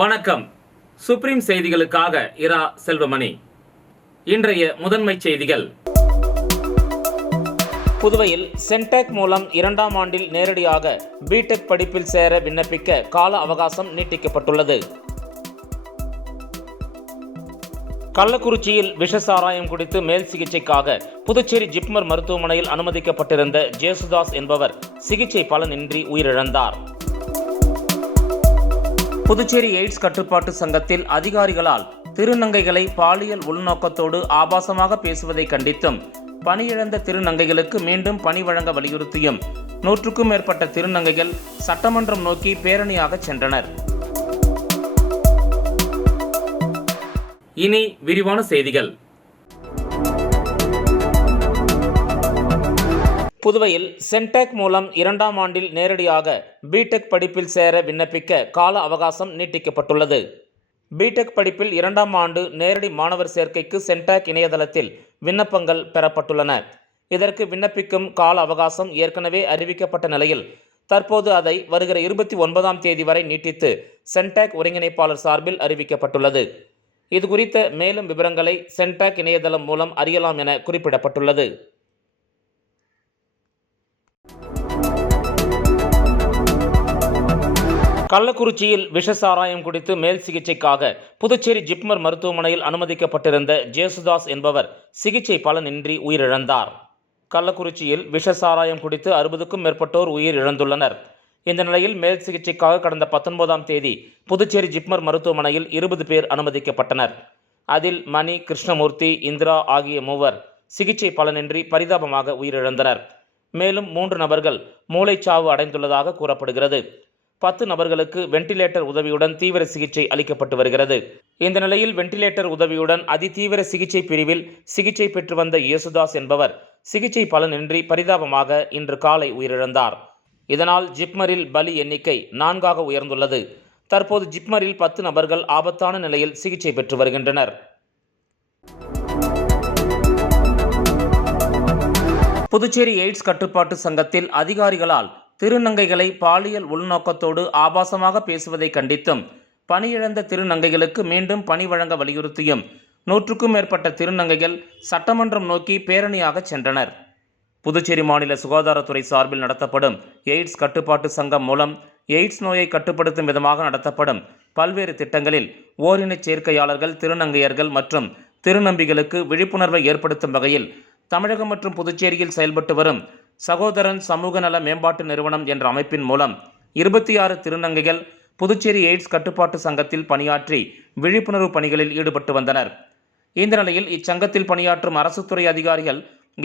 வணக்கம். சுப்ரீம் செய்திகளுக்காக இரா செல்வமணி. இன்றைய முதன்மை செய்திகள். புதுவையில் சென்டாக் மூலம் 2ஆம் ஆண்டில் நேரடியாக பிடெக் படிப்பில் சேர விண்ணப்பிக்க கால அவகாசம் நீட்டிக்கப்பட்டுள்ளது. கள்ளக்குறிச்சியில் விஷ சாராயம் குடித்து மேல் சிகிச்சைக்காக புதுச்சேரி ஜிப்மர் மருத்துவமனையில் அனுமதிக்கப்பட்டிருந்த ஜேசுதாஸ் என்பவர் சிகிச்சை பலனின்றி உயிரிழந்தார். புதுச்சேரி எய்ட்ஸ் கட்டுப்பாட்டு சங்கத்தில் அதிகாரிகளால் திருநங்கைகளை பாலியல் உள்நோக்கத்தோடு ஆபாசமாக பேசுவதை கண்டித்தும் பணியிழந்த திருநங்கைகளுக்கு மீண்டும் பணி வழங்க வலியுறுத்தியும் 100க்கும் மேற்பட்ட திருநங்கைகள் சட்டமன்றம் நோக்கி பேரணியாக சென்றனர். இனி விரிவான செய்திகள். புதுவையில் சென்டாக் மூலம் 2ஆம் ஆண்டில் நேரடியாக பிடெக் படிப்பில் சேர விண்ணப்பிக்க கால அவகாசம் நீட்டிக்கப்பட்டுள்ளது. பிடெக் படிப்பில் 2ஆம் ஆண்டு நேரடி மாணவர் சேர்க்கைக்கு சென்டாக் இணையதளத்தில் விண்ணப்பங்கள் பெறப்பட்டுள்ளன. இதற்கு விண்ணப்பிக்கும் கால அவகாசம் ஏற்கனவே அறிவிக்கப்பட்ட நிலையில் தற்போது அதை வருகிற 29ஆம் தேதி வரை நீட்டித்து சென்டாக் ஒருங்கிணைப்பாளர் சார்பில் அறிவிக்கப்பட்டுள்ளது. இதுகுறித்த மேலும் விவரங்களை சென்டாக் இணையதளம் மூலம் அறியலாம் என குறிப்பிடப்பட்டுள்ளது. கள்ளக்குறிச்சியில் விஷ சாராயம் குடித்து மேல் சிகிச்சைக்காக புதுச்சேரி ஜிப்மர் மருத்துவமனையில் அனுமதிக்கப்பட்டிருந்த ஜேசுதாஸ் என்பவர் சிகிச்சை பலனின்றி உயிரிழந்தார். கள்ளக்குறிச்சியில் விஷ சாராயம் குடித்து 60க்கும் மேற்பட்டோர் உயிரிழந்துள்ளனர். இந்த நிலையில் மேல் சிகிச்சைக்காக கடந்த 19ஆம் தேதி புதுச்சேரி ஜிப்மர் மருத்துவமனையில் 20 பேர் அனுமதிக்கப்பட்டனர். அதில் மணி, கிருஷ்ணமூர்த்தி, இந்திரா ஆகிய 3 சிகிச்சை பலனின்றி பரிதாபமாக உயிரிழந்தனர். மேலும் 3 நபர்கள் மூளைச்சாவு அடைந்துள்ளதாக கூறப்படுகிறது. 10 நபர்களுக்கு வெண்டிலேட்டர் உதவியுடன் தீவிர சிகிச்சை அளிக்கப்பட்டு வருகிறது. இந்த நிலையில் வெண்டிலேட்டர் உதவியுடன் அதிதீவிர சிகிச்சை பிரிவில் சிகிச்சை பெற்று வந்த இயேசுதாஸ் என்பவர் சிகிச்சை பலனின்றி பரிதாபமாக இன்று காலை உயிரிழந்தார். இதனால் ஜிப்மரில் பலி எண்ணிக்கை 4ஆக உயர்ந்துள்ளது. தற்போது ஜிப்மரில் 10 நபர்கள் ஆபத்தான நிலையில் சிகிச்சை பெற்று வருகின்றனர். புதுச்சேரி எய்ட்ஸ் கட்டுப்பாட்டு சங்கத்தில் அதிகாரிகளால் திருநங்கைகளை பாலியல் உள்நோக்கத்தோடு ஆபாசமாக பேசுவதை கண்டித்தும் பணியிழந்த திருநங்கைகளுக்கு மீண்டும் பணி வழங்க வலியுறுத்தியும் 100க்கும் மேற்பட்ட திருநங்கைகள் சட்டமன்றம் நோக்கி பேரணியாக சென்றனர். புதுச்சேரி மாநில சுகாதாரத்துறை சார்பில் நடத்தப்படும் எய்ட்ஸ் கட்டுப்பாட்டு சங்கம் மூலம் எய்ட்ஸ் நோயை கட்டுப்படுத்தும் விதமாக நடத்தப்படும் பல்வேறு திட்டங்களில் ஓரினச் சேர்க்கையாளர்கள், திருநங்கையர்கள் மற்றும் திருநம்பிகளுக்கு விழிப்புணர்வை ஏற்படுத்தும் வகையில் தமிழகம் மற்றும் புதுச்சேரியில் செயல்பட்டு வரும் சகோதரன் சமூக நல மேம்பாட்டு நிறுவனம் என்ற அமைப்பின் மூலம் 26 திருநங்கைகள் புதுச்சேரி எய்ட்ஸ் கட்டுப்பாட்டு சங்கத்தில் பணியாற்றி விழிப்புணர்வு பணிகளில் ஈடுபட்டு வந்தனர். இந்த நிலையில் இச்சங்கத்தில் பணியாற்றும் அரசுத்துறை அதிகாரிகள்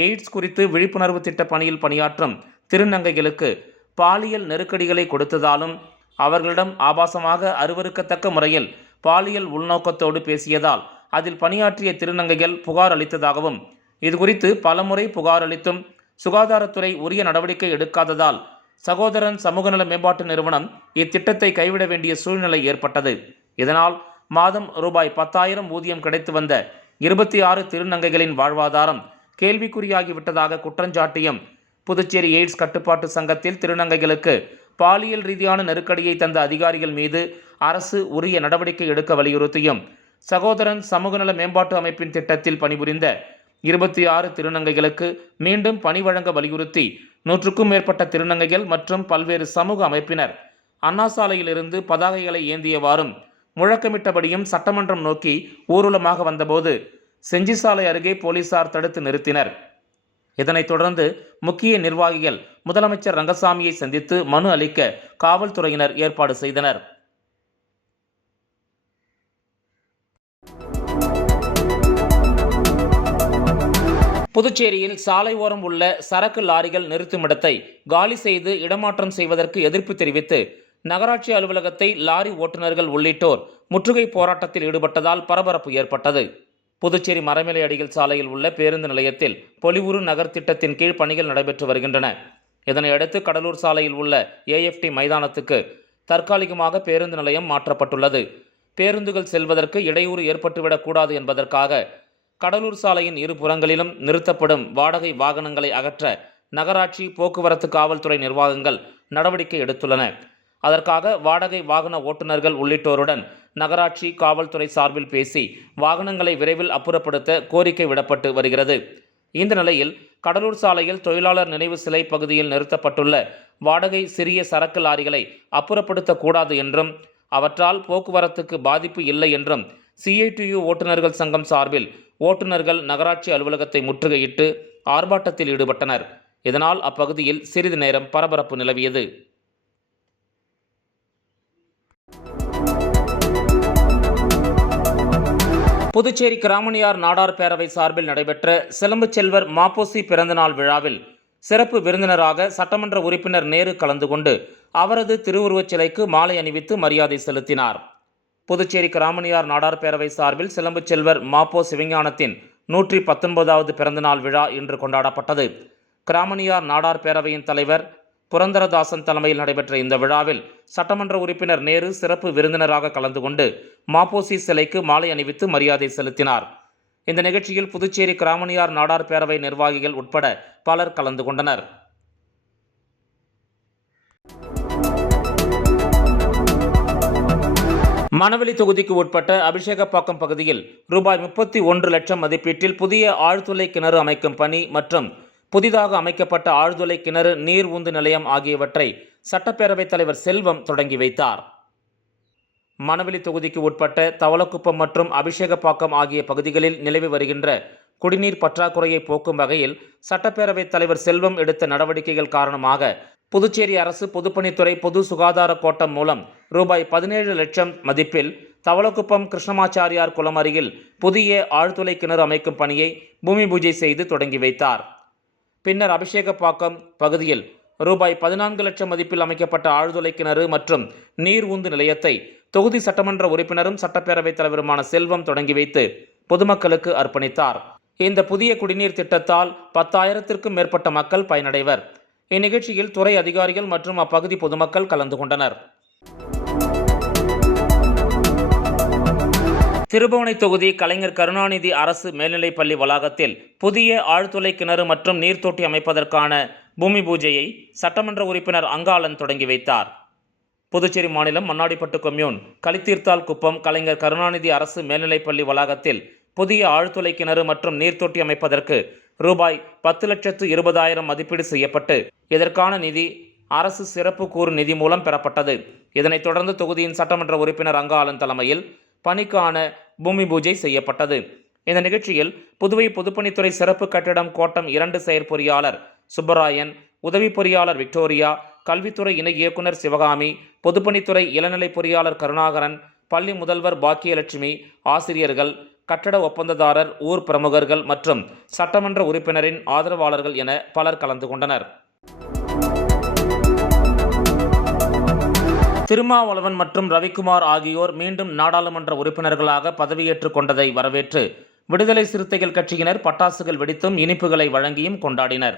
எய்ட்ஸ் குறித்து விழிப்புணர்வு திட்ட பணியில் பணியாற்றும் திருநங்கைகளுக்கு பாலியல் நெருக்கடிகளை கொடுத்ததாலும் அவர்களிடம் ஆபாசமாக அருவருக்கத்தக்க முறையில் பாலியல் உள்நோக்கத்தோடு பேசியதால் அதில் பணியாற்றிய திருநங்கைகள் புகார் அளித்ததாகவும், இதுகுறித்து பலமுறை புகார் அளித்தும் சுகாதாரத்துறை உரிய நடவடிக்கை எடுக்காததால் சகோதரன் சமூக நல மேம்பாட்டு நிறுவனம் இத்திட்டத்தை கைவிட வேண்டிய சூழ்நிலை ஏற்பட்டது. இதனால் மாதம் ரூபாய் 10,000 ஊதியம் கிடைத்து வந்த 26 திருநங்கைகளின் வாழ்வாதாரம் கேள்விக்குறியாகிவிட்டதாக குற்றஞ்சாட்டியும் புதுச்சேரி எய்ட்ஸ் கட்டுப்பாட்டு சங்கத்தில் திருநங்கைகளுக்கு பாலியல் ரீதியான நெருக்கடியை தந்த அதிகாரிகள் மீது அரசு உரிய நடவடிக்கை எடுக்க வலியுறுத்தியும் சகோதரன் சமூக நல மேம்பாட்டு அமைப்பின் திட்டத்தில் பணிபுரிந்த 26 திருநங்கைகளுக்கு மீண்டும் பணி வழங்க வலியுறுத்தி 100க்கும் மேற்பட்ட திருநங்கைகள் மற்றும் பல்வேறு சமூக அமைப்பினர் அண்ணா சாலையிலிருந்து பதாகைகளை ஏந்தியவாறும் முழக்கமிட்டபடியும் சட்டமன்றம் நோக்கி ஊர்வலமாக வந்தபோது செஞ்சி சாலை அருகே போலீசார் தடுத்து நிறுத்தினர். இதனைத் தொடர்ந்து முக்கிய நிர்வாகிகள் முதலமைச்சர் ரங்கசாமியை சந்தித்து மனு அளிக்க காவல்துறையினர் ஏற்பாடு செய்தனர். புதுச்சேரியில் சாலை ஓரம் உள்ள சரக்கு லாரிகள் நிறுத்துமிடத்தை காலி செய்து இடமாற்றம் செய்வதற்கு எதிர்ப்பு தெரிவித்து நகராட்சி அலுவலகத்தை லாரி ஓட்டுநர்கள் உள்ளிட்டோர் முற்றுகை போராட்டத்தில் ஈடுபட்டதால் பரபரப்பு ஏற்பட்டது. புதுச்சேரி மரமேலை அடிகள் சாலையில் உள்ள பேருந்து நிலையத்தில் பொலிவுறு நகர் திட்டத்தின் கீழ் பணிகள் நடைபெற்று வருகின்றன. இதனையடுத்து கடலூர் சாலையில் உள்ள AFT மைதானத்துக்கு தற்காலிகமாக பேருந்து நிலையம் மாற்றப்பட்டுள்ளது. பேருந்துகள் செல்வதற்கு இடையூறு ஏற்பட்டுவிடக்கூடாது என்பதற்காக கடலூர் சாலையின் இருபுறங்களிலும் நிறுத்தப்படும் வாடகை வாகனங்களை அகற்ற நகராட்சி, போக்குவரத்து காவல்துறை நிர்வாகங்கள் நடவடிக்கை எடுத்துள்ளன. அதற்காக வாடகை வாகன ஓட்டுநர்கள் உள்ளிட்டோருடன் நகராட்சி காவல்துறை சார்பில் பேசி வாகனங்களை விரைவில் அப்புறப்படுத்த கோரிக்கை விடப்பட்டு வருகிறது. இந்த நிலையில் கடலூர் சாலையில் தொழிலாளர் நினைவு சிலை பகுதியில் நிறுத்தப்பட்டுள்ள வாடகை சிறிய சரக்கு லாரிகளை அப்புறப்படுத்தக்கூடாது என்றும் அவற்றால் போக்குவரத்துக்கு பாதிப்பு இல்லை என்றும் CITU ஓட்டுநர்கள் சங்கம் சார்பில் ஓட்டுநர்கள் நகராட்சி அலுவலகத்தை முற்றுகையிட்டு ஆர்ப்பாட்டத்தில் ஈடுபட்டனர். இதனால் அப்பகுதியில் சிறிது நேரம் பரபரப்பு நிலவியது. புதுச்சேரி கிராமணியார் நாடார் பேரவை சார்பில் நடைபெற்ற சிலம்புச்செல்வர் மாப்போசி பிறந்தநாள் விழாவில் சிறப்பு விருந்தினராக சட்டமன்ற உறுப்பினர் நேரு கலந்து கொண்டு அவரது திருவுருவச் சிலைக்கு மாலை அணிவித்து மரியாதை செலுத்தினார். புதுச்சேரி கிராமணியார் நாடார் பேரவை சார்பில் சிலம்புச்செல்வர் மாப்போ சிவஞானத்தின் 119வது பிறந்தநாள் விழா இன்று கொண்டாடப்பட்டது. கிராமணியார் நாடார் பேரவையின் தலைவர் புரந்தரதாசன் தலைமையில் நடைபெற்ற இந்த விழாவில் சட்டமன்ற உறுப்பினர் நேரு சிறப்பு விருந்தினராக கலந்து கொண்டு மாப்போசி சிலைக்கு மாலை அணிவித்து மரியாதை செலுத்தினார். இந்த நிகழ்ச்சியில் புதுச்சேரி கிராமணியார் நாடார் பேரவை நிர்வாகிகள் உட்பட பலர் கலந்து கொண்டனர். மணவெளி தொகுதிக்கு உட்பட்ட அபிஷேகப்பாக்கம் பகுதியில் ரூபாய் 31 லட்சம் மதிப்பீட்டில் புதிய ஆழ்துளை கிணறு அமைக்கும் பணி மற்றும் புதிதாக அமைக்கப்பட்ட ஆழ்துளை கிணறு நீர் உந்து நிலையம் ஆகியவற்றை சட்டப்பேரவைத் தலைவர் செல்வம் தொடங்கி வைத்தார். மணவெளி தொகுதிக்கு உட்பட்ட தவளக்குப்பம் மற்றும் அபிஷேகப்பாக்கம் ஆகிய பகுதிகளில் நிலவி வருகின்ற குடிநீர் பற்றாக்குறையை போக்கும் வகையில் சட்டப்பேரவைத் தலைவர் செல்வம் எடுத்த நடவடிக்கைகள் காரணமாக புதுச்சேரி அரசு பொதுப்பணித்துறை பொது சுகாதார கோட்டம் மூலம் ரூபாய் 17 லட்சம் மதிப்பில் தவளக்குப்பம் கிருஷ்ணமாச்சாரியார் குளம் அருகில் புதிய ஆழ்துளை கிணறு அமைக்கும் பணியை பூமி பூஜை செய்து தொடங்கி வைத்தார். பின்னர் அபிஷேகப்பாக்கம் பகுதியில் ரூபாய் 14 லட்சம் மதிப்பில் அமைக்கப்பட்ட ஆழ்துளை கிணறு மற்றும் நீர் உந்து நிலையத்தை தொகுதி சட்டமன்ற உறுப்பினரும் சட்டப்பேரவைத் தலைவருமான செல்வம் தொடங்கி வைத்து பொதுமக்களுக்கு அர்ப்பணித்தார். இந்த புதிய குடிநீர் திட்டத்தால் 10,000க்கும் மேற்பட்ட மக்கள் பயனடைவர். இந்நிகழ்ச்சியில் துறை அதிகாரிகள் மற்றும் அப்பகுதி பொதுமக்கள் கலந்து கொண்டனர். திருபுவனை தொகுதி கலைஞர் கருணாநிதி அரசு மேல்நிலைப்பள்ளி வளாகத்தில் புதிய ஆழ்துளை கிணறு மற்றும் நீர்த்தொட்டி அமைப்பதற்கான பூமி பூஜையை சட்டமன்ற உறுப்பினர் அங்காளன் தொடங்கி வைத்தார். புதுச்சேரி மாநிலம் மண்ணாடிப்பட்டு கொம்யூன் கலித்தீர்த்தால் குப்பம் கலைஞர் கருணாநிதி அரசு மேல்நிலைப்பள்ளி வளாகத்தில் புதிய ஆழ்துளை கிணறு மற்றும் நீர்த்தொட்டி அமைப்பதற்கு ரூபாய் 10,20,000 மதிப்பீடு செய்யப்பட்டு இதற்கான நிதி அரசு சிறப்பு கூறு நிதி மூலம் பெறப்பட்டது. இதனைத் தொடர்ந்து தொகுதியின் சட்டமன்ற உறுப்பினர் அங்காளன் தலைமையில் பணிக்கான பூமி பூஜை செய்யப்பட்டது. இந்த நிகழ்ச்சியில் புதுவை பொதுப்பணித்துறை சிறப்பு கட்டிடம் கோட்டம் 2 செயற்பொறியாளர் சுப்பராயன், உதவி பொறியாளர் விக்டோரியா, கல்வித்துறை இணை இயக்குனர் சிவகாமி, பொதுப்பணித்துறை இளநிலை பொறியாளர் கருணாகரன், பள்ளி முதல்வர் பாக்கியலட்சுமி, ஆசிரியர்கள், கட்டட ஒப்பந்ததாரர், ஊர் பிரமுகர்கள் மற்றும் சட்டமன்ற உறுப்பினரின் ஆதரவாளர்கள் என பலர் கலந்து கொண்டனர். திருமாவளவன் மற்றும் ரவிக்குமார் ஆகியோர் மீண்டும் நாடாளுமன்ற உறுப்பினர்களாக பதவியேற்றுக் கொண்டதை வரவேற்று விடுதலை சிறுத்தைகள் கட்சியினர் பட்டாசுகள் வெடித்தும் இனிப்புகளை வழங்கியும் கொண்டாடினர்.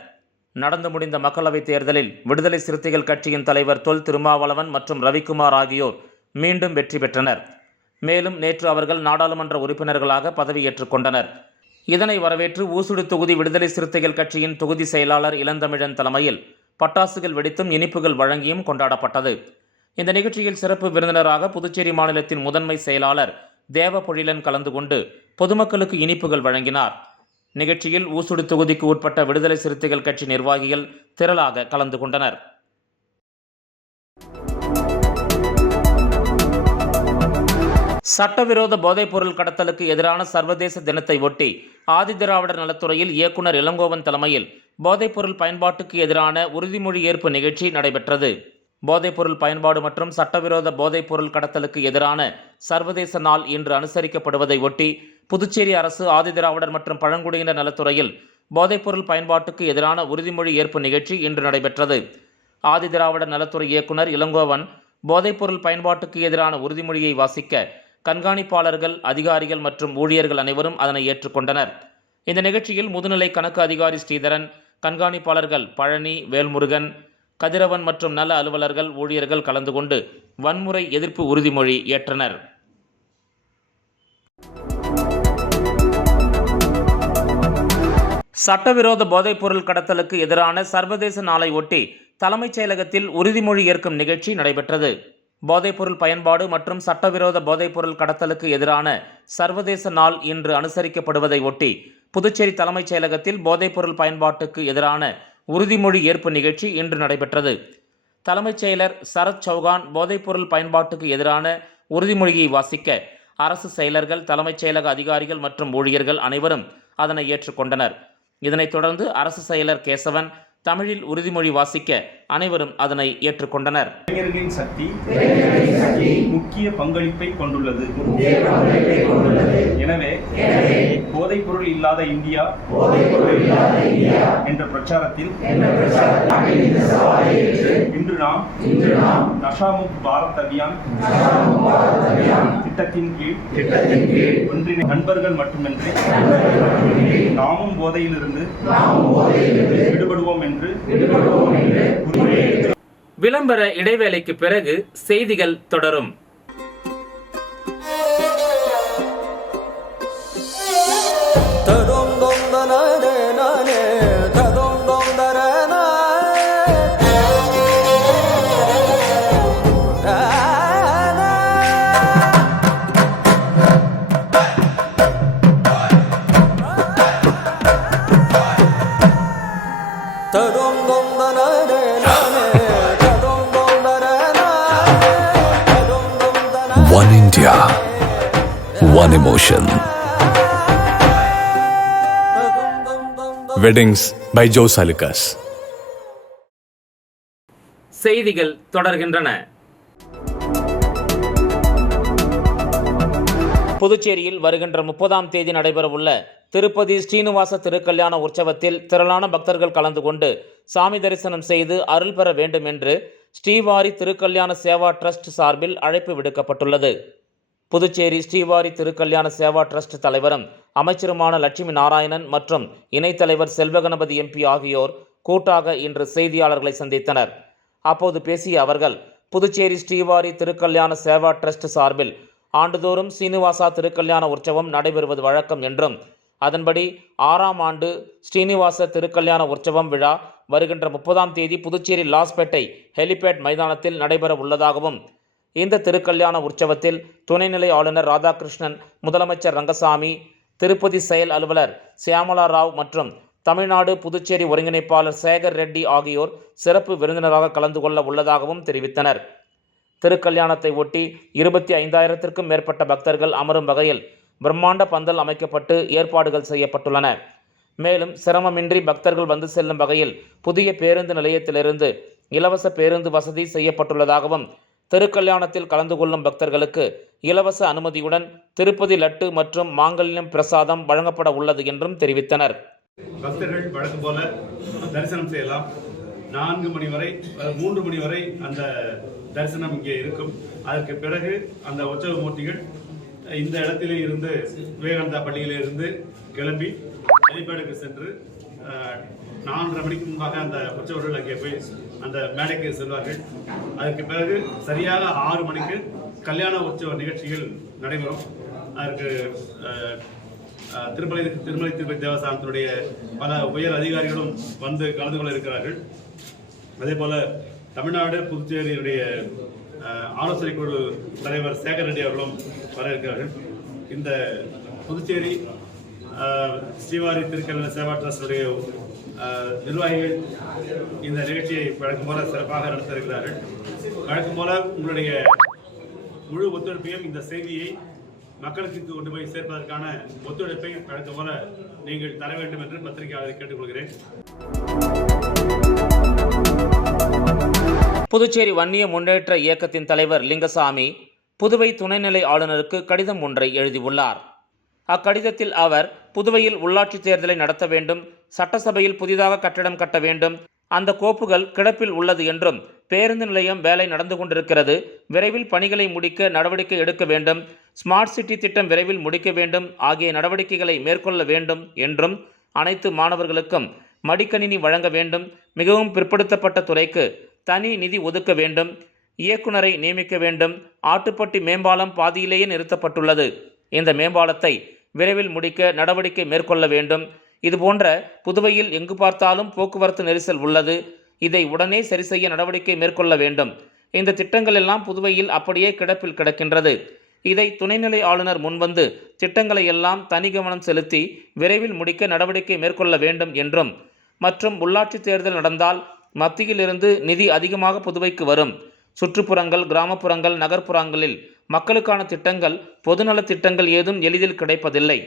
நடந்து முடிந்த மக்களவைத் தேர்தலில் விடுதலை சிறுத்தைகள் கட்சியின் தலைவர் தொல் திருமாவளவன் மற்றும் ரவிக்குமார் ஆகியோர் மீண்டும் வெற்றி பெற்றனர். மேலும் நேற்று அவர்கள் நாடாளுமன்ற உறுப்பினர்களாக பதவியேற்றுக் கொண்டனர். இதனை வரவேற்று ஊசுடு தொகுதி விடுதலை சிறுத்தைகள் கட்சியின் தொகுதி செயலாளர் இளந்தமிழன் தலைமையில் பட்டாசுகள் வெடித்தும் இனிப்புகள் வழங்கியும் கொண்டாடப்பட்டது. இந்த நிகழ்ச்சியில் சிறப்பு விருந்தினராக புதுச்சேரி மாநிலத்தின் முதன்மை செயலாளர் தேவபொழிலன் கலந்து கொண்டு பொதுமக்களுக்கு இனிப்புகள் வழங்கினார். நிகழ்ச்சியில் ஊசுடு தொகுதிக்கு உட்பட்ட விடுதலை சிறுத்தைகள் கட்சி நிர்வாகிகள் திரளாக கலந்து கொண்டனர். சட்டவிரோத போதைப்பொருள் கடத்தலுக்கு எதிரான சர்வதேச தினத்தை ஒட்டி ஆதிதிராவிடர் நலத்துறையில் இயக்குனர் இளங்கோவன் தலைமையில் போதைப்பொருள் பயன்பாட்டுக்கு எதிரான உறுதிமொழி ஏற்பு நிகழ்ச்சி நடைபெற்றது. போதைப்பொருள் பயன்பாடு மற்றும் சட்டவிரோத போதைப்பொருள் கடத்தலுக்கு எதிரான சர்வதேச நாள் இன்று அனுசரிக்கப்படுவதை ஒட்டி புதுச்சேரி அரசு ஆதிதிராவிடர் மற்றும் பழங்குடியினர் நலத்துறையில் போதைப்பொருள் பயன்பாட்டுக்கு எதிரான உறுதிமொழி ஏற்பு நிகழ்ச்சி இன்று நடைபெற்றது. ஆதிதிராவிடர் நலத்துறை இயக்குனர் இளங்கோவன் போதைப்பொருள் பயன்பாட்டுக்கு எதிரான உறுதிமொழியை வாசிக்க கண்காணிப்பாளர்கள், அதிகாரிகள் மற்றும் ஊழியர்கள் அனைவரும் அதனை ஏற்றுக்கொண்டனர். இந்த நிகழ்ச்சியில் முதுநிலை கணக்கு அதிகாரி ஸ்ரீதரன், கண்காணிப்பாளர்கள் பழனி, வேல்முருகன், கதிரவன் மற்றும் நல அலுவலர்கள், ஊழியர்கள் கலந்து கொண்டு வன்முறை எதிர்ப்பு உறுதிமொழி ஏற்றனர். சட்டவிரோத போதைப்பொருள் கடத்தலுக்கு எதிரான சர்வதேச நாளை ஒட்டி தலைமைச் செயலகத்தில் உறுதிமொழி ஏற்கும் நிகழ்ச்சி நடைபெற்றது. போதைப்பொருள் பயன்பாடு மற்றும் சட்டவிரோத போதைப்பொருள் கடத்தலுக்கு எதிரான சர்வதேச நாள் இன்று அனுசரிக்கப்படுவதை ஒட்டி புதுச்சேரி தலைமைச் செயலகத்தில் போதைப்பொருள் பயன்பாட்டுக்கு எதிரான உறுதிமொழி ஏற்பு நிகழ்ச்சி இன்று நடைபெற்றது. தலைமைச் செயலர் சரத் சௌகான் போதைப்பொருள் பயன்பாட்டுக்கு எதிரான உறுதிமொழியை வாசிக்க அரசு செயலர்கள், தலைமைச் செயலக அதிகாரிகள் மற்றும் ஊழியர்கள் அனைவரும் அதனை ஏற்றுக்கொண்டனர். இதனைத் தொடர்ந்து அரசு செயலர் கேசவன் தமிழில் உறுதிமொழி வாசிக்க அனைவரும் அதனை ஏற்றுக்கொண்டனர். இளைஞர்களின் சக்தி முக்கிய பங்களிப்பை கொண்டுள்ளது. எனவே போதைப்பொருள் இல்லாத இந்தியா என்ற பிரச்சாரத்தில் இன்று நாம் நஷாமுக்த் பாரத் அபியான் திட்டத்தின் கீழ் ஒன்றினை நண்பர்கள் மட்டுமின்றி நாமும் போதையிலிருந்து விடுபடுவோம் என்று விளம்பர இடைவேளைக்கு பிறகு செய்திகள் தொடரும். One India, one emotion. Weddings by Jose Alucas. செய்திகள் தொடர்கின்றன. புதுச்சேரியில் வருகின்ற 30ஆம் தேதி நடைபெறவுள்ள திருப்பதி ஸ்ரீனிவாச திருக்கல்யாண உற்சவத்தில் திரளான பக்தர்கள் கலந்து கொண்டு சாமி தரிசனம் செய்து அருள் பெற வேண்டும் என்று ஸ்ரீவாரி திருக்கல்யாண சேவா ட்ரஸ்ட் சார்பில் அழைப்பு விடுக்கப்பட்டுள்ளது. புதுச்சேரி ஸ்ரீவாரி திருக்கல்யாண சேவா ட்ரஸ்ட் தலைவரும் அமைச்சருமான லட்சுமி நாராயணன் மற்றும் இணைத் தலைவர் செல்வகணபதி எம்பி ஆகியோர் கூட்டாக இன்று செய்தியாளர்களை சந்தித்தனர். அப்போது பேசிய அவர்கள், புதுச்சேரி ஸ்ரீவாரி திருக்கல்யாண சேவா ட்ரஸ்ட் சார்பில் ஆண்டுதோறும் ஸ்ரீனிவாசா திருக்கல்யாண உற்சவம் நடைபெறுவது வழக்கம் என்றும், அதன்படி 6ஆம் ஆண்டு ஸ்ரீனிவாச திருக்கல்யாண உற்சவம் விழா வருகின்ற 30ஆம் தேதி புதுச்சேரி லாஸ்பேட்டை ஹெலிபேட் மைதானத்தில் நடைபெற உள்ளதாகவும், இந்த திருக்கல்யாண உற்சவத்தில் துணைநிலை ஆளுநர் ராதாகிருஷ்ணன், முதலமைச்சர் ரங்கசாமி, திருப்பதி செயல் அலுவலர் சியாமலா ராவ் மற்றும் தமிழ்நாடு புதுச்சேரி ஒருங்கிணைப்பாளர் சேகர் ரெட்டி ஆகியோர் சிறப்பு விருந்தினராக கலந்து கொள்ள உள்ளதாகவும் தெரிவித்தனர். திருக்கல்யாணத்தை ஒட்டி 25,000த்திற்கும் மேற்பட்ட பக்தர்கள் அமரும் வகையில் பிரம்மாண்ட பந்தல் அமைக்கப்பட்டு ஏற்பாடுகள் செய்யப்பட்டுள்ளன. மேலும் சிரமமின்றி பக்தர்கள் வந்து செல்லும் வகையில் புதிய பேருந்து நிலையத்திலிருந்து இலவச பேருந்து வசதி செய்யப்பட்டுள்ளதாகவும், திருக்கல்யாணத்தில் கலந்து கொள்ளும் பக்தர்களுக்கு இலவச அனுமதியுடன் திருப்பதி லட்டு மற்றும் மாங்கல்யம் பிரசாதம் வழங்கப்பட உள்ளது என்றும் தெரிவித்தனர். பக்தர்கள் வழக்கம் போல தரிசனம் செய்யலாம். 4 மணி வரை 3 மணி வரை அந்த தரிசனம் இங்கே இருக்கும். அதற்கு பிறகு அந்த உற்சவ மூர்த்திகள் இந்த இடத்திலே இருந்து விவேகானந்தா பள்ளியிலே இருந்து கிளம்பி ஹெலிபேடுக்கு சென்று 4:30 மணிக்கு முன்பாக அந்த உற்சவர்கள் அங்கே போய் அந்த மேடைக்கு செல்வார்கள். அதற்கு பிறகு சரியாக 6 மணிக்கு கல்யாண உற்சவ நிகழ்ச்சிகள் நடைபெறும். அதற்கு திருமலை திருப்பதி தேவஸ்தானத்தினுடைய பல உயர் அதிகாரிகளும் வந்து கலந்து கொள்ள இருக்கிறார்கள். அதே போல தமிழ்நாடு புதுச்சேரியினுடைய ஆலோசனை குழு தலைவர் சேகர் ரெட்டி அவர்களும் வர இருக்கிறார்கள். இந்த புதுச்சேரி ஸ்ரீவாரி திருக்கல்யாண சேவா ட்ரஸ்டுடைய நிர்வாகிகள் இந்த நிகழ்ச்சியை வழக்கம் போல சிறப்பாக நடத்த இருக்கிறார்கள். வழக்கம் போல உங்களுடைய முழு ஒத்துழைப்பையும் இந்த செய்தியை மக்களுக்கு கொண்டு போய் சேர்ப்பதற்கான ஒத்துழைப்பை வழக்கம் போல நீங்கள் தர வேண்டும் என்று பத்திரிகையாளரை கேட்டுக்கொள்கிறேன். புதுச்சேரி வன்னிய முன்னேற்ற இயக்கத்தின் தலைவர் லிங்கசாமி புதுவை துணைநிலை ஆளுநருக்கு கடிதம் ஒன்றை எழுதியுள்ளார். அக்கடிதத்தில் அவர் புதுவையில் உள்ளாட்சி தேர்தலை நடத்த வேண்டும், சட்டசபையில் புதிதாக கட்டடம் கட்ட வேண்டும், அந்த கோப்புகள் கிடப்பில் உள்ளது என்றும், பேருந்து நிலையம் வேலை நடந்து கொண்டிருக்கிறது, விரைவில் பணிகளை முடிக்க நடவடிக்கை எடுக்க வேண்டும், ஸ்மார்ட் சிட்டி திட்டம் விரைவில் முடிக்க வேண்டும் ஆகிய நடவடிக்கைகளை மேற்கொள்ள வேண்டும் என்றும், அனைத்து மாணவர்களுக்கும் மடிக்கணினி வழங்க வேண்டும், மிகவும் பிற்படுத்தப்பட்ட துறைக்கு தனி நிதி ஒதுக்க வேண்டும், இயக்குநரை நியமிக்க வேண்டும், ஆட்டுப்பட்டி மேம்பாலம் பாதியிலேயே நிறுத்தப்பட்டுள்ளது, இந்த மேம்பாலத்தை விரைவில் முடிக்க நடவடிக்கை மேற்கொள்ள வேண்டும், இதுபோன்ற புதுவையில் எங்கு பார்த்தாலும் போக்குவரத்து நெரிசல் உள்ளது, இதை உடனே சரி செய்ய நடவடிக்கை மேற்கொள்ள வேண்டும். இந்த திட்டங்கள் எல்லாம் புதுவையில் அப்படியே கிடப்பில் கிடக்கின்றது. இதை துணைநிலை ஆளுநர் முன்வந்து திட்டங்களை எல்லாம் தனி கவனம் செலுத்தி விரைவில் முடிக்க நடவடிக்கை மேற்கொள்ள வேண்டும் என்றும், மற்றும் உள்ளாட்சி தேர்தல் நடந்தால் மத்தியிலிருந்து நிதி அதிகமாக புதுவைக்கு வரும். சுற்றுப்புறங்கள், கிராமப்புறங்கள், நகர்ப்புறங்களில் மக்களுக்கான திட்டங்கள், பொதுநல திட்டங்கள் ஏதும் எளிதில் கிடைப்பதில்லை.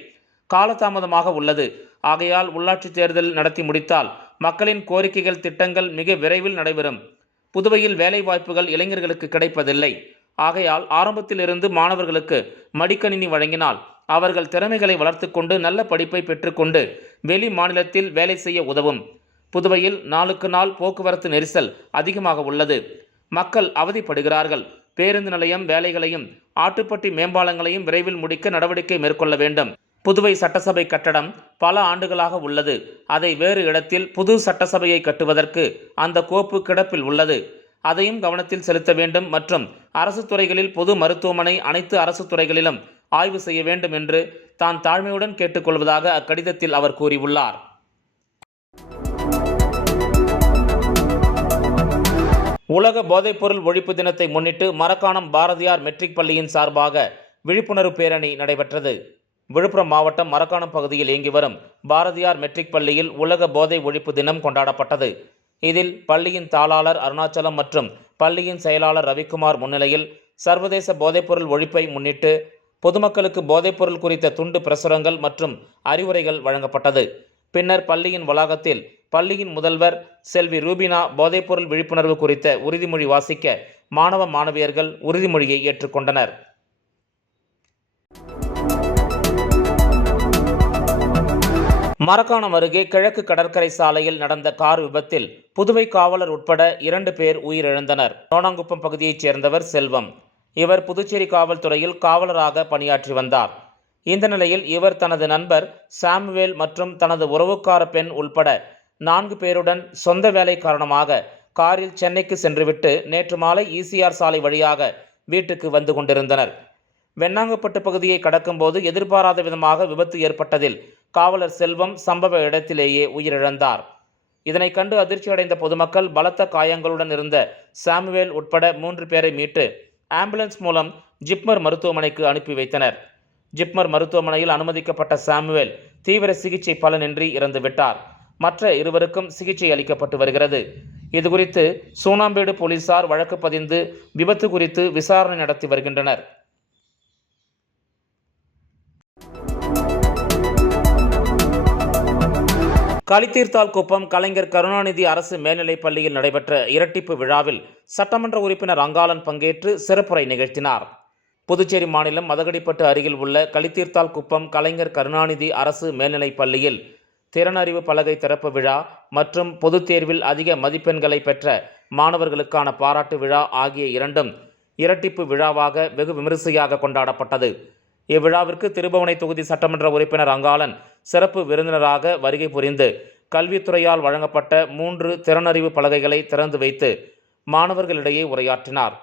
காலதாமதமாக உள்ளது. ஆகையால் உள்ளாட்சி தேர்தல் நடத்தி முடித்தால் மக்களின் கோரிக்கைகள், திட்டங்கள் மிக விரைவில் நடைபெறும். புதுவையில் வேலை வாய்ப்புகள் இளைஞர்களுக்கு கிடைப்பதில்லை. ஆகையால் ஆரம்பத்திலிருந்து மாணவர்களுக்கு மடிக்கணினி வழங்கினால் அவர்கள் திறமைகளை வளர்த்து கொண்டு நல்ல படிப்பை பெற்றுக்கொண்டு வெளி மாநிலத்தில் வேலை செய்ய உதவும். புதுவையில் நாளுக்கு நாள் போக்குவரத்து நெரிசல் அதிகமாக உள்ளது. மக்கள் அவதிப்படுகிறார்கள். பேருந்து நிலையம் வேலைகளையும் ஆட்டுப்பட்டி மேம்பாலங்களையும் விரைவில் முடிக்க நடவடிக்கை மேற்கொள்ள வேண்டும். புதுவை சட்டசபை கட்டடம் பல ஆண்டுகளாக உள்ளது. அதை வேறு இடத்தில் புது சட்டசபையை கட்டுவதற்கு அந்த கோப்பு கிடப்பில் உள்ளது. அதையும் கவனத்தில் செலுத்த வேண்டும். மற்றும் அரசு துறைகளில் பொது மருத்துவமனை அனைத்து அரசு துறைகளிலும் ஆய்வு செய்ய வேண்டும் என்று தான் தாழ்மையுடன் கேட்டுக்கொள்வதாக அக்கடிதத்தில் அவர் கூறியுள்ளார். உலக போதைப்பொருள் ஒழிப்பு தினத்தை முன்னிட்டு மரக்காணம் பாரதியார் மெட்ரிக் பள்ளியின் சார்பாக விழிப்புணர்வு பேரணி நடைபெற்றது. விழுப்புரம் மாவட்டம் மரக்காணம் பகுதியில் இயங்கி வரும் பாரதியார் மெட்ரிக் பள்ளியில் உலக போதை ஒழிப்பு தினம் கொண்டாடப்பட்டது. இதில் பள்ளியின் தாளாளர் அருணாச்சலம் மற்றும் பள்ளியின் செயலாளர் ரவிக்குமார் முன்னிலையில் சர்வதேச போதைப்பொருள் ஒழிப்பை முன்னிட்டு பொதுமக்களுக்கு போதைப்பொருள் குறித்த துண்டு பிரசுரங்கள் மற்றும் அறிவுரைகள் வழங்கப்பட்டது. பின்னர் பள்ளியின் வளாகத்தில் பள்ளியின் முதல்வர் செல்வி ரூபினா போதைப்பொருள் விழிப்புணர்வு குறித்த உறுதிமொழி வாசிக்க மாணவ மாணவியர்கள் உறுதிமொழியை ஏற்றுக்கொண்டனர். மரக்காணம் அருகே கிழக்கு கடற்கரை சாலையில் நடந்த கார் விபத்தில் புதுவை காவலர் உட்பட 2 பேர் உயிரிழந்தனர். நோனாங்குப்பம் பகுதியைச் சேர்ந்தவர் செல்வம். இவர் புதுச்சேரி காவல்துறையில் காவலராக பணியாற்றி வந்தார். இந்த நிலையில் இவர் தனது நண்பர் சாமுவேல் மற்றும் தனது உறவுக்கார பெண் உள்பட 4 பேருடன் சொந்த வேலை காரணமாக காரில் சென்னைக்கு சென்றுவிட்டு நேற்று மாலை ஈசிஆர் சாலை வழியாக வீட்டுக்கு வந்து கொண்டிருந்தனர். வெண்ணாங்கப்பட்டு பகுதியை கடக்கும்போது எதிர்பாராத விதமாக விபத்து ஏற்பட்டதில் காவலர் செல்வம் சம்பவ இடத்திலேயே உயிரிழந்தார். இதனை கண்டு அதிர்ச்சியடைந்த பொதுமக்கள் பலத்த காயங்களுடன் இருந்த சாமுவேல் உட்பட 3 பேரை மீட்டு ஆம்புலன்ஸ் மூலம் ஜிப்மர் மருத்துவமனைக்கு அனுப்பி வைத்தனர். ஜிப்மர் மருத்துவமனையில் அனுமதிக்கப்பட்ட சாமுவேல் தீவிர சிகிச்சை பலனின்றி இறந்துவிட்டார். மற்ற 2 சிகிச்சை அளிக்கப்பட்டு வருகிறது. இதுகுறித்து சூனாம்பேடு போலீசார் வழக்கு பதிந்து விபத்து குறித்து விசாரணை நடத்தி வருகின்றனர். களித்தீர்த்தால் குப்பம் கலைஞர் கருணாநிதி அரசு மேல்நிலைப் பள்ளியில் நடைபெற்ற இரட்டிப்பு விழாவில் சட்டமன்ற உறுப்பினர் அங்காளன் பங்கேற்று சிறப்புரை நிகழ்த்தினார். புதுச்சேரி மாநிலம் மதகடிப்பட்டு அருகில் உள்ள களித்தீர்த்தால் குப்பம் கலைஞர் கருணாநிதி அரசு மேல்நிலைப் பள்ளியில் திறனறிவு பலகை திறப்பு விழா மற்றும் பொதுத் தேர்வில் அதிக மதிப்பெண்களை பெற்ற மாணவர்களுக்கான பாராட்டு விழா ஆகிய 2ம் இரட்டிப்பு விழாவாக வெகு விமரிசையாக கொண்டாடப்பட்டது. இவ்விழாவிற்கு திருபுவனை தொகுதி சட்டமன்ற உறுப்பினர் அங்காளன் சிறப்பு விருந்தினராக வருகை புரிந்து கல்வித்துறையால் வழங்கப்பட்ட 3 திறனறிவு பலகைகளை திறந்து வைத்து மாணவர்களிடையே உரையாற்றினார்.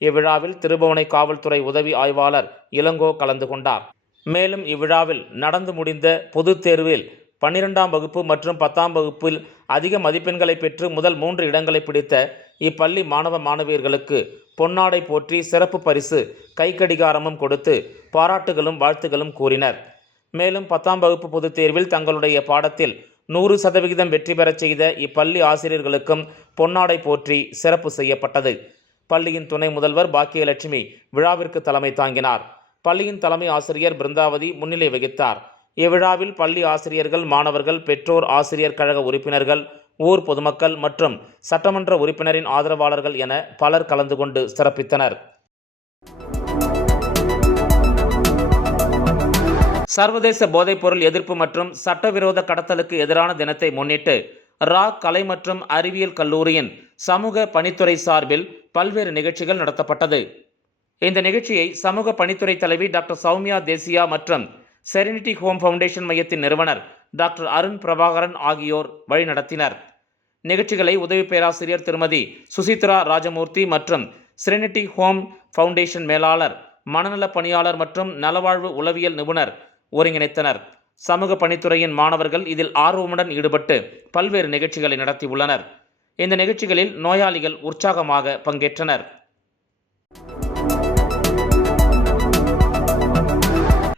இவ்விழாவில் திருபுவனை காவல்துறை உதவி ஆய்வாளர் இளங்கோ கலந்து கொண்டார். மேலும் இவ்விழாவில் நடந்து முடிந்த பொதுத் தேர்வில் 12ஆம் வகுப்பு மற்றும் 10ஆம் வகுப்பில் அதிக மதிப்பெண்களை பெற்று முதல் 3 இடங்களை பிடித்த இப்பள்ளி மாணவ மாணவியர்களுக்கு பொன்னாடை போற்றி சிறப்பு பரிசு கைக்கடிகாரமும் கொடுத்து பாராட்டுகளும் வாழ்த்துகளும் கூறினர். மேலும் 10ஆம் வகுப்பு பொதுத் தேர்வில் தங்களுடைய பாடத்தில் 100% வெற்றி பெறச் செய்த இப்பள்ளி ஆசிரியர்களுக்கும் பொன்னாடை போற்றி சிறப்பு செய்யப்பட்டது. பள்ளியின் துணை முதல்வர் பாக்கியலட்சுமி விழாவிற்கு தலைமை தாங்கினார். பள்ளியின் தலைமை ஆசிரியர் பிருந்தாவதி முன்னிலை வகித்தார். இவ்விழாவில் பள்ளி ஆசிரியர்கள், மாணவர்கள், பெற்றோர், ஆசிரியர் கழக உறுப்பினர்கள், ஊர் பொதுமக்கள் மற்றும் சட்டமன்ற உறுப்பினரின் ஆதரவாளர்கள் என பலர் கலந்து கொண்டு சிறப்பித்தனர். சர்வதேச போதைப்பொருள் எதிர்ப்பு மற்றும் சட்டவிரோத கடத்தலுக்கு எதிரான தினத்தை முன்னிட்டு கலை மற்றும் அறிவியல் கல்லூரியின் சமூக பணித்துறை சார்பில் பல்வேறு நிகழ்ச்சிகள் நடத்தப்பட்டது. இந்த நிகழ்ச்சியை சமூக பணித்துறை தலைவி டாக்டர் சௌமியா தேசியா மற்றும் செரினிட்டி ஹோம் ஃபவுண்டேஷன் மையத்தின் நிறுவனர் டாக்டர் அருண் பிரபாகரன் ஆகியோர் வழிநடத்தினர். நிகழ்ச்சிகளை உதவி பேராசிரியர் திருமதி சுசித்ரா ராஜமூர்த்தி மற்றும் செரினிட்டி ஹோம் ஃபவுண்டேஷன் மேலாளர், மனநல பணியாளர் மற்றும் நலவாழ்வு உளவியல் நிபுணர் ஒருங்கிணைத்தனர். சமூக பணித்துறையின் மாணவர்கள் இதில் ஆர்வமுடன் ஈடுபட்டு பல்வேறு நிகழ்ச்சிகளை நடத்தியுள்ளனர். இந்த நிகழ்ச்சிகளில் நோயாளிகள் உற்சாகமாக பங்கேற்றனர்.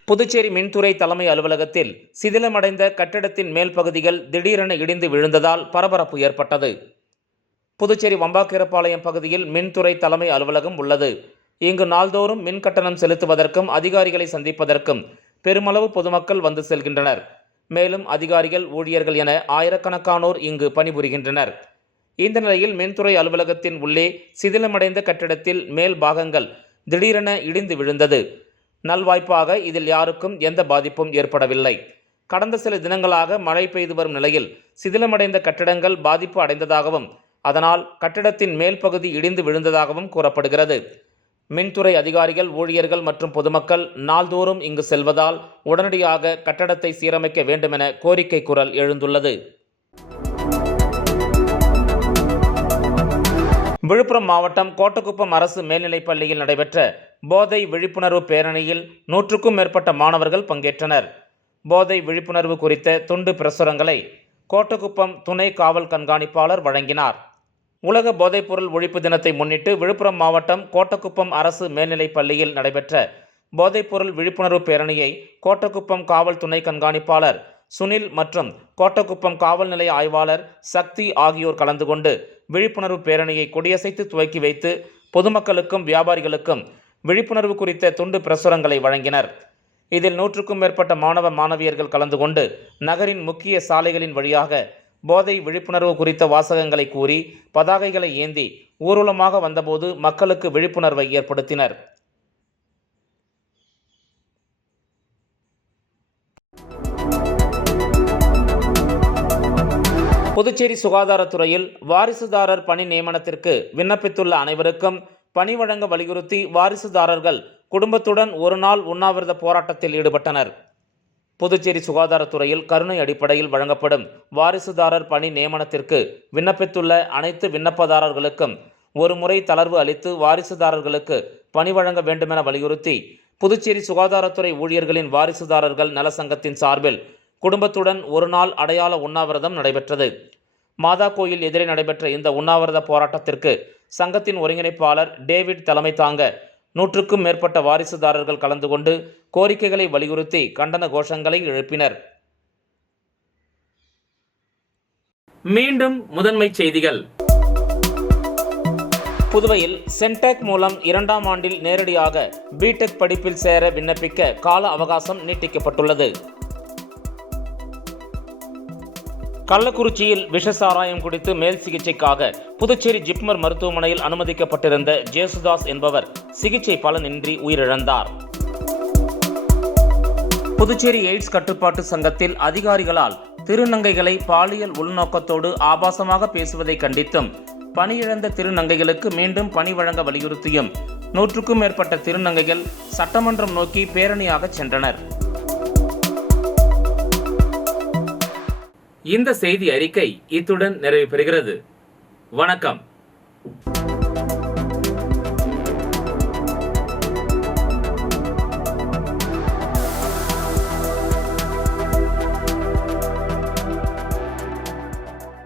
புதுச்சேரி மின்துறை தலைமை அலுவலகத்தில் சிதிலமடைந்த கட்டடத்தின் மேல் பகுதிகள் திடீரென இடிந்து விழுந்ததால் பரபரப்பு ஏற்பட்டது. புதுச்சேரி வம்பாக்கீரப்பாளையம் பகுதியில் மின்துறை தலைமை அலுவலகம் உள்ளது. இங்கு நாள்தோறும் மின் கட்டணம் செலுத்துவதற்கும் அதிகாரிகளை சந்திப்பதற்கும் பெருமளவு பொதுமக்கள் வந்து செல்கின்றனர். மேலும் அதிகாரிகள், ஊழியர்கள் என ஆயிரக்கணக்கானோர் இங்கு பணிபுரிகின்றனர். இந்த நிலையில் மின்துறை அலுவலகத்தின் உள்ளே சிதிலமடைந்த கட்டிடத்தில் மேல் பாகங்கள் திடீரென இடிந்து விழுந்தது. நல்வாய்ப்பாக இதில் யாருக்கும் எந்த பாதிப்பும் ஏற்படவில்லை. கடந்த சில தினங்களாக மழை பெய்து வரும் நிலையில் சிதிலமடைந்த கட்டிடங்கள் பாதிப்பு அடைந்ததாகவும் அதனால் கட்டிடத்தின் மேல் பகுதி இடிந்து விழுந்ததாகவும் கூறப்படுகிறது. மின்துறை அதிகாரிகள், ஊழியர்கள் மற்றும் பொதுமக்கள் நாள்தோறும் இங்கு செல்வதால் உடனடியாக கட்டடத்தை சீரமைக்க வேண்டுமென கோரிக்கை குரல் எழுந்துள்ளது. விழுப்புரம் மாவட்டம் கோட்டக்குப்பம் அரசு மேல்நிலைப் பள்ளியில் நடைபெற்ற போதை விழிப்புணர்வு பேரணியில் 100க்கும் மேற்பட்ட மாணவர்கள் பங்கேற்றனர். போதை விழிப்புணர்வு குறித்த துண்டு பிரசுரங்களை கோட்டக்குப்பம் துணை காவல் கண்காணிப்பாளர் வழங்கினார். உலக போதைப்பொருள் ஒழிப்பு தினத்தை முன்னிட்டு விழுப்புரம் மாவட்டம் கோட்டக்குப்பம் அரசு மேல்நிலைப் பள்ளியில் நடைபெற்ற போதைப்பொருள் விழிப்புணர்வு பேரணியை கோட்டக்குப்பம் காவல் துணை கண்காணிப்பாளர் சுனில் மற்றும் கோட்டக்குப்பம் காவல் நிலைய ஆய்வாளர் சக்தி ஆகியோர் கலந்து கொண்டு விழிப்புணர்வு பேரணியை கொடியசைத்து துவக்கி வைத்து பொதுமக்களுக்கும் வியாபாரிகளுக்கும் விழிப்புணர்வு குறித்த துண்டு பிரசுரங்களை வழங்கினர். இதில் 100க்கும் மேற்பட்ட மாணவ மாணவியர்கள் கலந்து கொண்டு நகரின் முக்கிய சாலைகளின் வழியாக போதை விழிப்புணர்வு குறித்த வாசகங்களை கூறி பதாகைகளை ஏந்தி ஊர்வலமாக வந்தபோது மக்களுக்கு விழிப்புணர்வை ஏற்படுத்தினர். புதுச்சேரி சுகாதாரத்துறையில் வாரிசுதாரர் பணி நியமனத்திற்கு விண்ணப்பித்துள்ள அனைவருக்கும் பணி வழங்க வலியுறுத்தி வாரிசுதாரர்கள் குடும்பத்துடன் ஒரு நாள் உண்ணாவிரத போராட்டத்தில் ஈடுபட்டனர். புதுச்சேரி சுகாதாரத்துறையில் கருணை அடிப்படையில் வழங்கப்படும் வாரிசுதாரர் பணி நியமனத்திற்கு விண்ணப்பித்துள்ள அனைத்து விண்ணப்பதாரர்களுக்கும் ஒரு முறை தளர்வு அளித்து வாரிசுதாரர்களுக்கு பணி வழங்க வேண்டுமென வலியுறுத்தி புதுச்சேரி சுகாதாரத்துறை ஊழியர்களின் வாரிசுதாரர்கள் நல சங்கத்தின் சார்பில் குடும்பத்துடன் ஒரு நாள் அடையாள உண்ணாவிரதம் நடைபெற்றது. மாதா கோயில் எதிரே நடைபெற்ற இந்த உண்ணாவிரத போராட்டத்திற்கு சங்கத்தின் ஒருங்கிணைப்பாளர் டேவிட் தலைமை தாங்க 100க்கும் மேற்பட்ட வாரிசுதாரர்கள் கலந்து கொண்டு கோரிக்கைகளை வலியுறுத்தி கண்டன கோஷங்களை எழுப்பினர். மீண்டும் முதன்மை செய்திகள். புதுவையில் சென்டெக் மூலம் 2ஆம் ஆண்டில் நேரடியாக பிடெக் படிப்பில் சேர விண்ணப்பிக்க கால அவகாசம் நீட்டிக்கப்பட்டுள்ளது. கள்ளக்குறிச்சியில் விஷ சாராயம் குடித்து மேல் சிகிச்சைக்காக புதுச்சேரி ஜிப்மர் மருத்துவமனையில் அனுமதிக்கப்பட்டிருந்த ஜேசுதாஸ் என்பவர் சிகிச்சை பலனின்றி உயிரிழந்தார். புதுச்சேரி எய்ட்ஸ் கட்டுப்பாட்டு சங்கத்தில் அதிகாரிகளால் திருநங்கைகளை பாலியல் உள்நோக்கத்தோடு ஆபாசமாக பேசுவதை கண்டித்தும் பணியிழந்த திருநங்கைகளுக்கு மீண்டும் பணி வழங்க வலியுறுத்தியும் 100க்கும் மேற்பட்ட திருநங்கைகள் சட்டமன்றம் நோக்கி பேரணியாக சென்றனர். இந்த செய்தி அறிக்கை இத்துடன் நிறைவு பெறுகிறது. வணக்கம்.